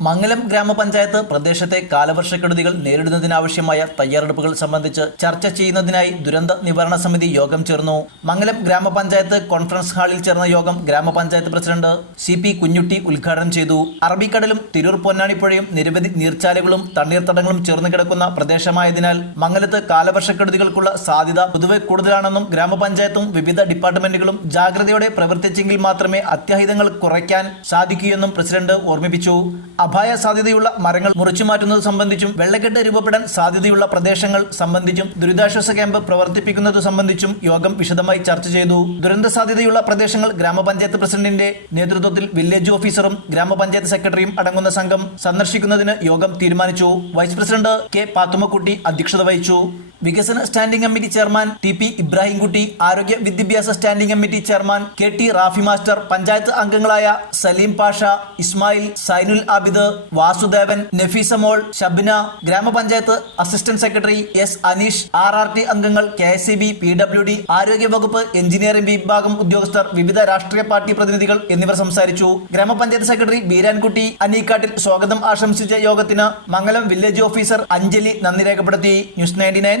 മംഗലം ഗ്രാമപഞ്ചായത്ത് പ്രദേശത്തെ കാലവർഷക്കെടുതികൾ നേരിടുന്നതിനാവശ്യമായ തയ്യാറെടുപ്പുകൾ സംബന്ധിച്ച് ചർച്ച ചെയ്യുന്നതിനായി ദുരന്ത നിവാരണ സമിതി യോഗം ചേർന്നു. മംഗലം ഗ്രാമപഞ്ചായത്ത് കോൺഫറൻസ് ഹാളിൽ ചേർന്ന യോഗം ഗ്രാമപഞ്ചായത്ത് പ്രസിഡന്റ് സി പി കുഞ്ഞുട്ടി ഉദ്ഘാടനം ചെയ്തു. അറബിക്കടലും തിരൂർ പൊന്നാണിപ്പുഴയും നിരവധി നീർച്ചാലുകളും തണ്ണീർത്തടങ്ങളും ചേർന്ന് കിടക്കുന്ന പ്രദേശമായതിനാൽ മംഗലത്ത് കാലവർഷക്കെടുതികൾക്കുള്ള സാധ്യത പൊതുവെ കൂടുതലാണെന്നും ഗ്രാമപഞ്ചായത്തും വിവിധ ഡിപ്പാർട്ട്മെന്റുകളും ജാഗ്രതയോടെ പ്രവർത്തിച്ചെങ്കിൽ മാത്രമേ അത്യാഹിതങ്ങൾ കുറയ്ക്കാൻ സാധിക്കൂ എന്നും പ്രസിഡന്റ് ഓർമ്മിപ്പിച്ചു. അപായ സാധ്യതയുള്ള മരങ്ങൾ മുറിച്ചു മാറ്റുന്നത് സംബന്ധിച്ചും വെള്ളക്കെട്ട് രൂപപ്പെടാൻ സാധ്യതയുള്ള പ്രദേശങ്ങൾ സംബന്ധിച്ചും ദുരിതാശ്വാസ ക്യാമ്പ് പ്രവർത്തിപ്പിക്കുന്നത് സംബന്ധിച്ചും യോഗം വിശദമായി ചർച്ച ചെയ്തു. ദുരന്ത സാധ്യതയുള്ള പ്രദേശങ്ങൾ ഗ്രാമപഞ്ചായത്ത് പ്രസിഡന്റിന്റെ നേതൃത്വത്തിൽ വില്ലേജ് ഓഫീസറും ഗ്രാമപഞ്ചായത്ത് സെക്രട്ടറിയും അടങ്ങുന്ന സംഘം സന്ദർശിക്കുന്നതിന് യോഗം തീരുമാനിച്ചു. Vice president K. പാത്തുമ്മക്കുട്ടി അധ്യക്ഷത വഹിച്ചു. വികസന standing committee chairman T P Ibrahimkutty ആരോഗ്യ വിദ്യാഭ്യാസ standing committee chairman K T Rafi master panchayat അംഗങ്ങളായ സലീം പാഷ ഇസ്മായിൽ സൈനുൽ ആബിദ് വാസുദേവൻ നഫീസ മോൾ ഷബ്ന ഗ്രാമപഞ്ചായത്ത് assistant secretary S Aneesh R R T അംഗങ്ങൾ K S C B P W D ആരോഗ്യ വകുപ്പ് എഞ്ചിനീയറിംഗ് വിഭാഗം ഉദ്യോഗസ്ഥർ വിവിധ രാഷ്ട്രീയ പാർട്ടി പ്രതിനിധികൾ എന്നിവർ സംസാരിച്ചു. ഗ്രാമപഞ്ചായത്ത് സെക്രട്ടറി ബീരാൻകുട്ടി അനീക്കാട്ടിൽ സ്വാഗതം ആശംസിച്ച യോഗത്തിന് മംഗലം വില്ലേജ് ഓഫീസർ അഞ്ജലി നന്ദി രേഖപ്പെടുത്തി. News ninety nine